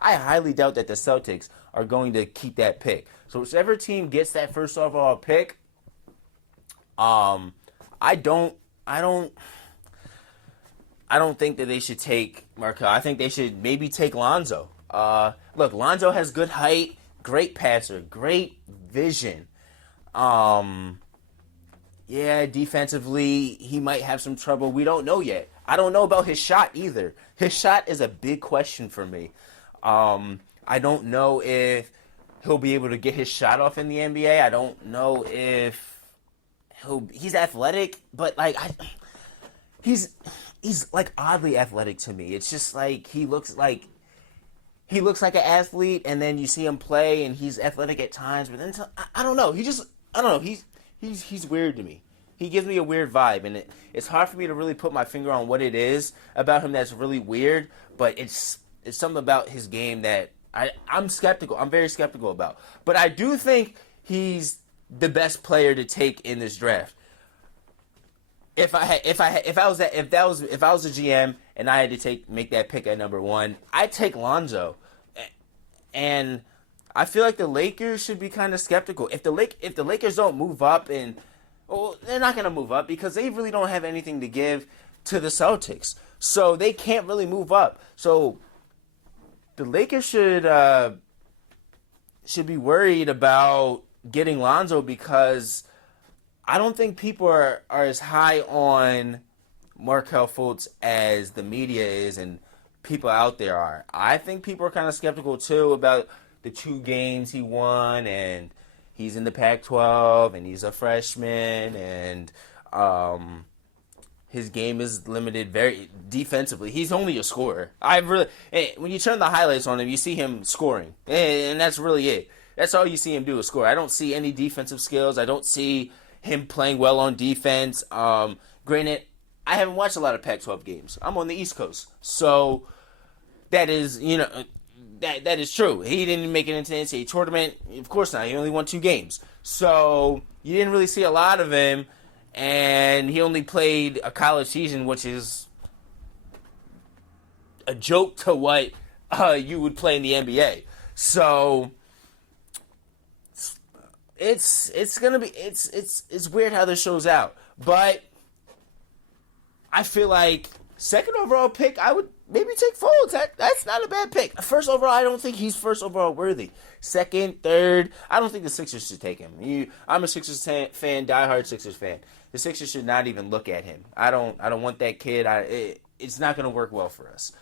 I highly doubt that the Celtics are going to keep that pick. So whichever team gets that first overall pick, um, I don't, I don't, I don't think that they should take Markel. I think they should maybe take Lonzo. Look, Lonzo has good height, great passer, great vision. Um, yeah, defensively, he might have some trouble. We don't know yet. I don't know about his shot either. His shot is a big question for me. I don't know if he'll be able to get his shot off in the NBA. I don't know if he's athletic, but he's he's like oddly athletic to me. It's just like he looks like an athlete, and then you see him play, and he's athletic at times. But then I don't know. I don't know. He's weird to me. He gives me a weird vibe, and it's hard for me to really put my finger on what it is about him that's really weird. But it's something about his game that I'm skeptical. I'm very skeptical about. But I do think he's the best player to take in this draft. If I was a GM and I had to make that pick at number one, I'd take Lonzo. And I feel like the Lakers should be kind of skeptical. If the Lakers don't move up, and well, they're not going to move up because they really don't have anything to give to the Celtics. So they can't really move up. So the Lakers should be worried about getting Lonzo, because I don't think people are as high on Markelle Fultz as the media is and people out there are. I think people are kind of skeptical too about the 2 games he won, and he's in the Pac-12 and he's a freshman, and his game is limited very defensively. He's only a scorer. When you turn the highlights on him, you see him scoring, and that's really it. That's all you see him do is score. I don't see any defensive skills. I don't see him playing well on defense. Granted, I haven't watched a lot of Pac-12 games. I'm on the East Coast, so that is, that is true. He didn't make it into the NCAA tournament. Of course not. He only won 2 games, so you didn't really see a lot of him. And he only played a college season, which is a joke to what you would play in the NBA. So it's gonna be it's weird how this shows out, but I feel like second overall pick, I would maybe take Fultz. That's not a bad pick. First overall, I don't think he's first overall worthy. Second, third, I don't think the Sixers should take him. I'm a Sixers fan, diehard Sixers fan. The Sixers should not even look at him. I don't want that kid. It's not going to work well for us.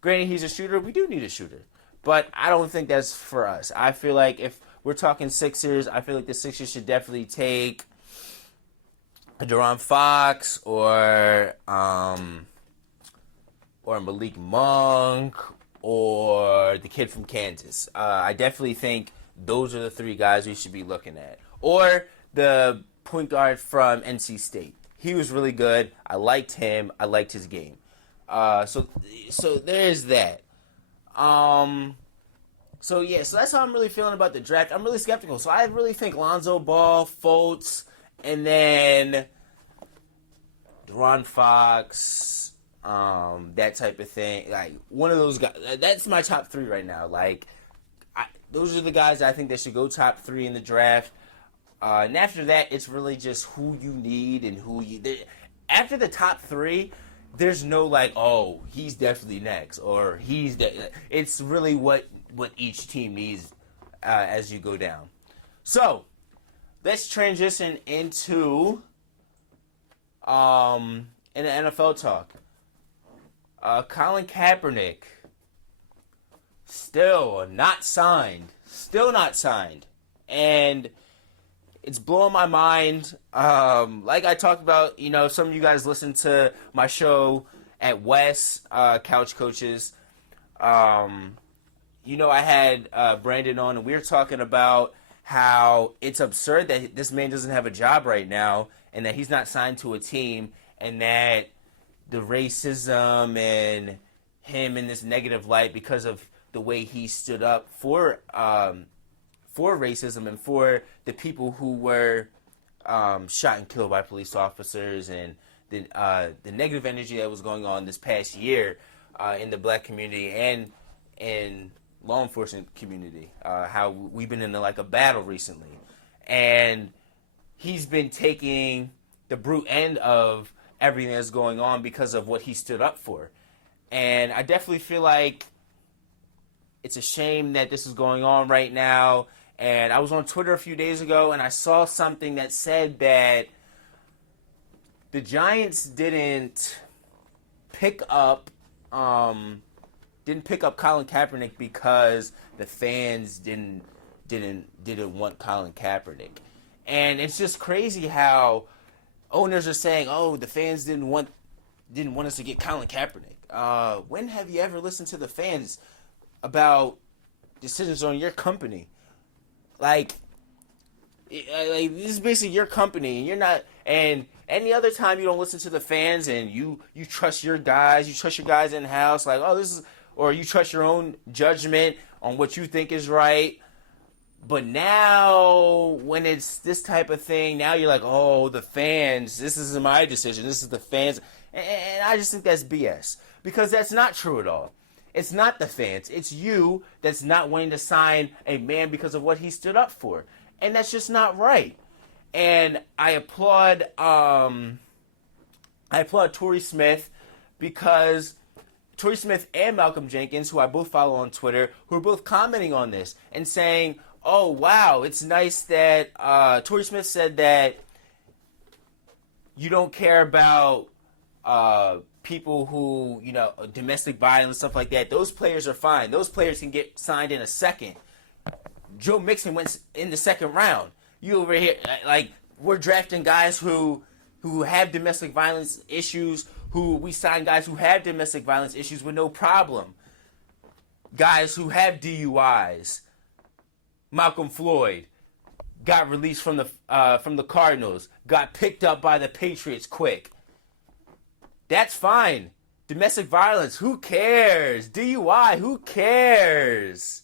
Granted, he's a shooter. We do need a shooter, but I don't think that's for us. I feel like if we're talking Sixers, I feel like the Sixers should definitely take a De'Aaron Fox or Malik Monk or the kid from Kansas. I definitely think those are the 3 guys we should be looking at. Or the point guard from NC State. He was really good. I liked him. I liked his game. So there's that. So that's how I'm really feeling about the draft. I'm really skeptical. So I really think Lonzo Ball, Fultz, and then De'Aaron Fox, that type of thing. Like one of those guys. That's my top 3 right now. Those are the guys I think that should go top 3 in the draft. And after that, it's really just who you need and who you. After the top 3, there's no oh, he's definitely next, or it's really what each team needs as you go down. So let's transition into in the NFL talk. Colin Kaepernick still not signed, and it's blowing my mind. Like I talked about, some of you guys listen to my show at West, Couch Coaches. I had Brandon on, and we were talking about how it's absurd that this man doesn't have a job right now, and that he's not signed to a team, and that the racism and him in this negative light because of the way he stood up for racism and for the people who were shot and killed by police officers, and the negative energy that was going on this past year in the black community and in law enforcement community. How we've been in like a battle recently, and he's been taking the brute end of everything that's going on because of what he stood up for. And I definitely feel like it's a shame that this is going on right now. And I was on Twitter a few days ago, and I saw something that said that the Giants didn't pick up Colin Kaepernick because the fans didn't want Colin Kaepernick. And it's just crazy how owners are saying, "Oh, the fans didn't want us to get Colin Kaepernick." When have you ever listened to the fans about decisions on your company? Like this is basically your company, and you're not. And any other time you don't listen to the fans, and you trust your guys, in house, like, oh, this is, or you trust your own judgment on what you think is right. But now, when it's this type of thing, now you're like, oh, the fans, this isn't my decision, this is the fans. And I just think that's BS. Because that's not true at all. It's not the fans. It's you that's not wanting to sign a man because of what he stood up for. And that's just not right. And I applaud Torrey Smith, because Torrey Smith and Malcolm Jenkins, who I both follow on Twitter, who are both commenting on this and saying, oh, wow, it's nice that Torrey Smith said that you don't care about people who, domestic violence, stuff like that. Those players are fine. Those players can get signed in a second. Joe Mixon went in the second round. You over here, like, we're drafting guys who have domestic violence issues, we sign guys who have domestic violence issues with no problem. Guys who have DUIs. Malcolm Floyd got released from the Cardinals, got picked up by the Patriots quick. That's fine. Domestic violence, who cares? DUI, who cares?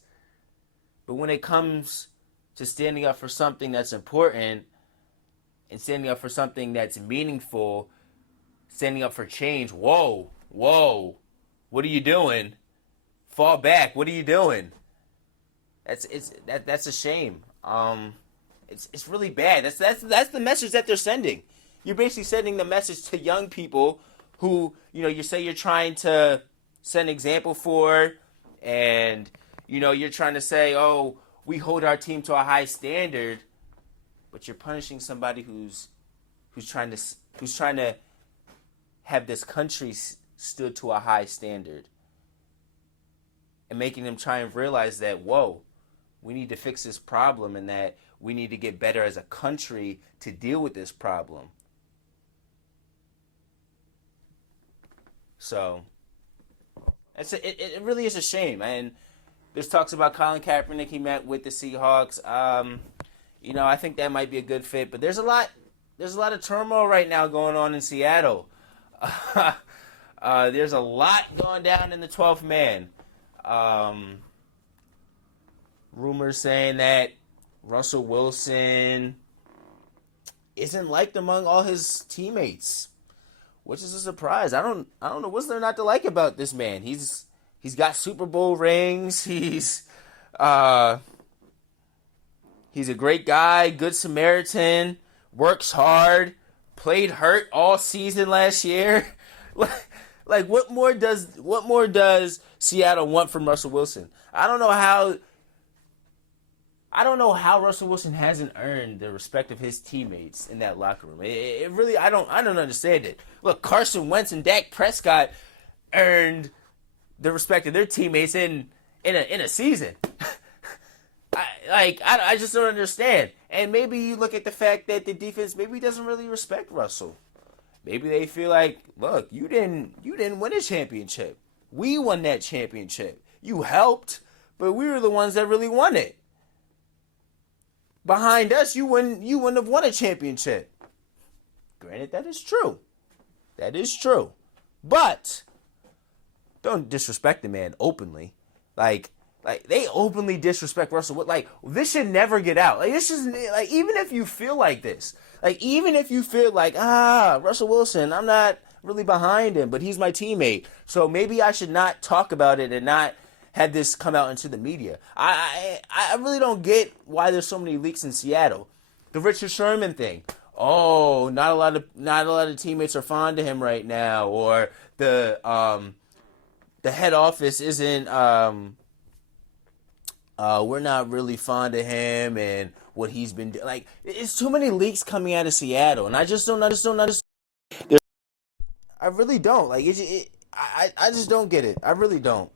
But when it comes to standing up for something that's important and standing up for something that's meaningful, standing up for change, whoa, what are you doing? Fall back, what are you doing? That's a shame. It's really bad. That's the message that they're sending. You're basically sending the message to young people who, you say you're trying to set an example for, and you're trying to say, oh, we hold our team to a high standard, but you're punishing somebody who's trying to have this country stood to a high standard, and making them try and realize that, whoa, we need to fix this problem, and that we need to get better as a country to deal with this problem. So, it really is a shame. And there's talks about Colin Kaepernick. He met with the Seahawks. I think that might be a good fit. But there's a lot of turmoil right now going on in Seattle. There's a lot going down in the 12th man. Rumors saying that Russell Wilson isn't liked among all his teammates, which is a surprise. I don't know what's there not to like about this man. He's got Super Bowl rings. He's a great guy, good Samaritan, works hard, played hurt all season last year. Like what more does Seattle want from Russell Wilson? I don't know how Russell Wilson hasn't earned the respect of his teammates in that locker room. It really, I don't understand it. Look, Carson Wentz and Dak Prescott earned the respect of their teammates in a season. I just don't understand. And maybe you look at the fact that the defense maybe doesn't really respect Russell. Maybe they feel like, look, you didn't win a championship. We won that championship. You helped, but we were the ones that really won it. Behind us, you wouldn't have won a championship. Granted, that is true. That is true. But don't disrespect the man openly. Like they openly disrespect Russell. Like, this should never get out. Like, this is like, even if you feel like this, like, even if you feel like, Russell Wilson, I'm not really behind him, but he's my teammate, so maybe I should not talk about it and not had this come out into the media. I really don't get why there's so many leaks in Seattle. The Richard Sherman thing. Oh, not a lot of teammates are fond of him right now, or the head office isn't we're not really fond of him and what he's been doing. Like, it's too many leaks coming out of Seattle, and I just don't understand. I really don't. Like, I just don't get it. I really don't.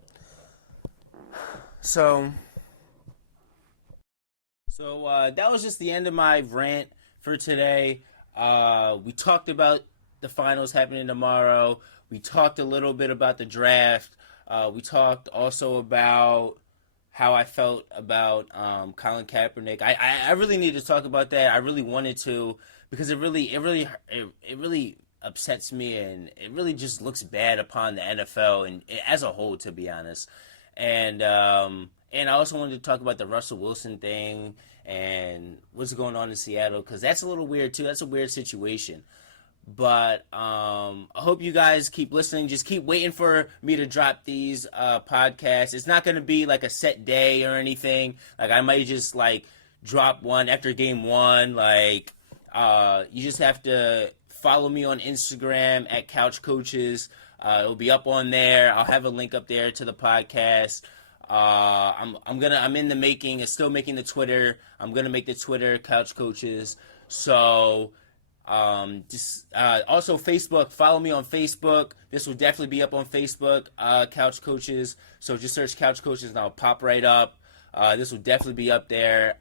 So, that was just the end of my rant for today. We talked about the finals happening tomorrow. We talked a little bit about the draft. We talked also about how I felt about Colin Kaepernick. I really need to talk about that. I really wanted to, because it really upsets me, and it really just looks bad upon the NFL and as a whole, to be honest. And I also wanted to talk about the Russell Wilson thing and what's going on in Seattle, because that's a little weird too. That's a weird situation. But I hope you guys keep listening. Just keep waiting for me to drop these podcasts. It's not going to be like a set day or anything. Like, I might just like drop one after game one. Like, you just have to follow me on Instagram at Couch Coaches. It'll be up on there. I'll have a link up there to the podcast. I'm in the making. It's still making the Twitter. I'm gonna make the Twitter Couch Coaches. So also Facebook. Follow me on Facebook. This will definitely be up on Facebook. Couch Coaches. So just search Couch Coaches and I'll pop right up. This will definitely be up there.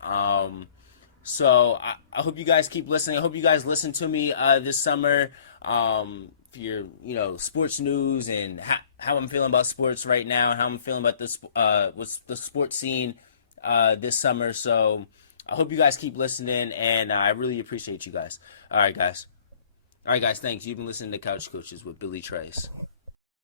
So I hope you guys keep listening. I hope you guys listen to me this summer. For your, sports news and how I'm feeling about sports right now, and how I'm feeling about this what's the sports scene this summer. So I hope you guys keep listening, and I really appreciate you guys. All right, guys. Thanks. You've been listening to Couch Coaches with Billy Trice.